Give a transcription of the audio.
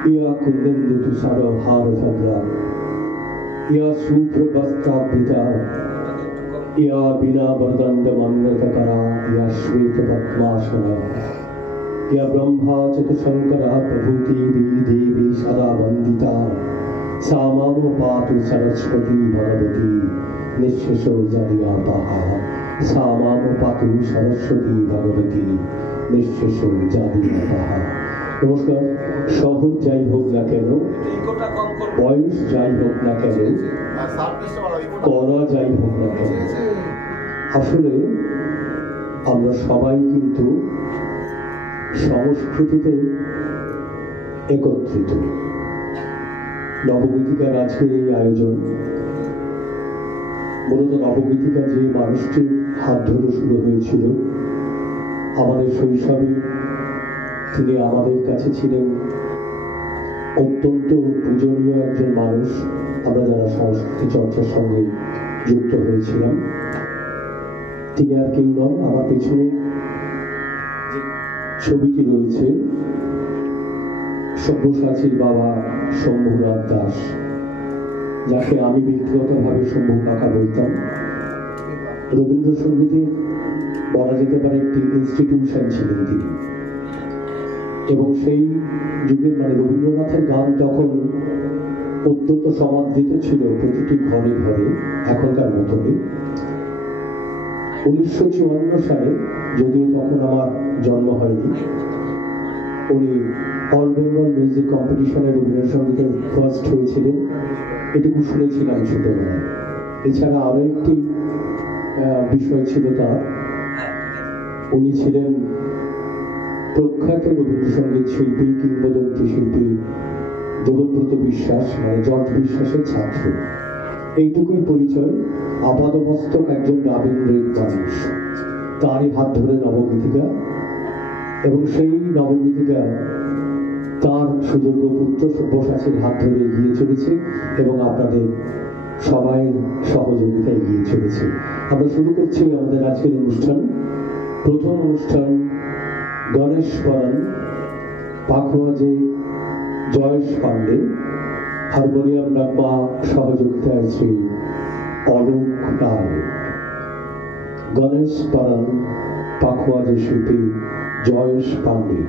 या कुंदन तुषार हार भद्रा या सूत्र वस्त्रावृता या बिना वरदंड मंडलकरा या श्वेत पद्मासना या ब्रह्मा चतुशंकरा प्रभूति देवी सदा वंदिता सा माम पातु सरस्वती भगवती निःशेषो जदियापाहा सा माम पातु सरस्वती भगवती निःशेषो जदियापाहा। नमस्कार। শহর যাই হোক না কেন, বয়স যাই হোক না কেন, করা যাই হোক না কেন, আসলে আমরা সবাই কিন্তু সংস্কৃতিতে একত্রিত। নবগীতিকার আজকের এই আয়োজন মূলত নবগীতিকা যে মানুষটির হাত ধরে শুরু হয়েছিল আমাদের শৈশবে, তিনি আমাদের কাছে ছিলেন অত্যন্ত পূজনীয় একজন মানুষ। আমরা যারা সংস্কৃতি চর্চার সঙ্গে যুক্ত হয়েছিলাম, তিনি আর কেউ নন, আমার পেছনে ছবিটি রয়েছে সব্যসাচীর বাবা শম্ভুনাথ দাস, যাকে আমি ব্যক্তিগতভাবে শম্ভু কাকা বলতাম। রবীন্দ্রসঙ্গীতে বলা যেতে পারে একটি ইনস্টিটিউশন ছিলেন তিনি, এবং সেই যুগের রবীন্দ্রনাথের গান তখন অত্যন্ত সমাদৃত ছিল প্রতিটি ঘরে ঘরে, এখনকার মতনই। 1954 সালে, যদিও তখন আমার জন্ম হয়নি, উনি অল বেঙ্গল মিউজিক কম্পিটিশনে রবীন্দ্রসঙ্গীতে ফার্স্ট হয়েছিলেন, এটুকু শুনেছিলাম ছোটবেলায়। এছাড়া আরো একটি বিষয় ছিল তার, উনি ছিলেন প্রখ্যাত রবীন্দ্রসঙ্গীত শিল্পী, কিংবদন্তি শিল্পী দেবব্রত বিশ্বাস, জর্জ বিশ্বাসের ছাত্র। এইটুকুই পরিচয়। আপাদমস্তক একজন নাবিন্দ্রিক মানুষ। তারই হাত ধরে নবগীতিকা, এবং সেই নবগীতিকা তার সুযোগ্য পুত্র সব্যসাচীর হাত ধরে এগিয়ে চলেছে, এবং আপনাদের সবাই সহযোগিতা এগিয়ে চলেছে। আমরা শুরু করছি আমাদের আজকের অনুষ্ঠান। প্রথম অনুষ্ঠান গণেশ বরণ, পাখোয়াজে জয়েশ পান্ডে, হারমোনিয়াম নাম্বা সহযোগিতায় শ্রী অলোক রায়। গণেশ বরণ, পাখোয়াজে শিল্পী জয়েশ পান্ডে।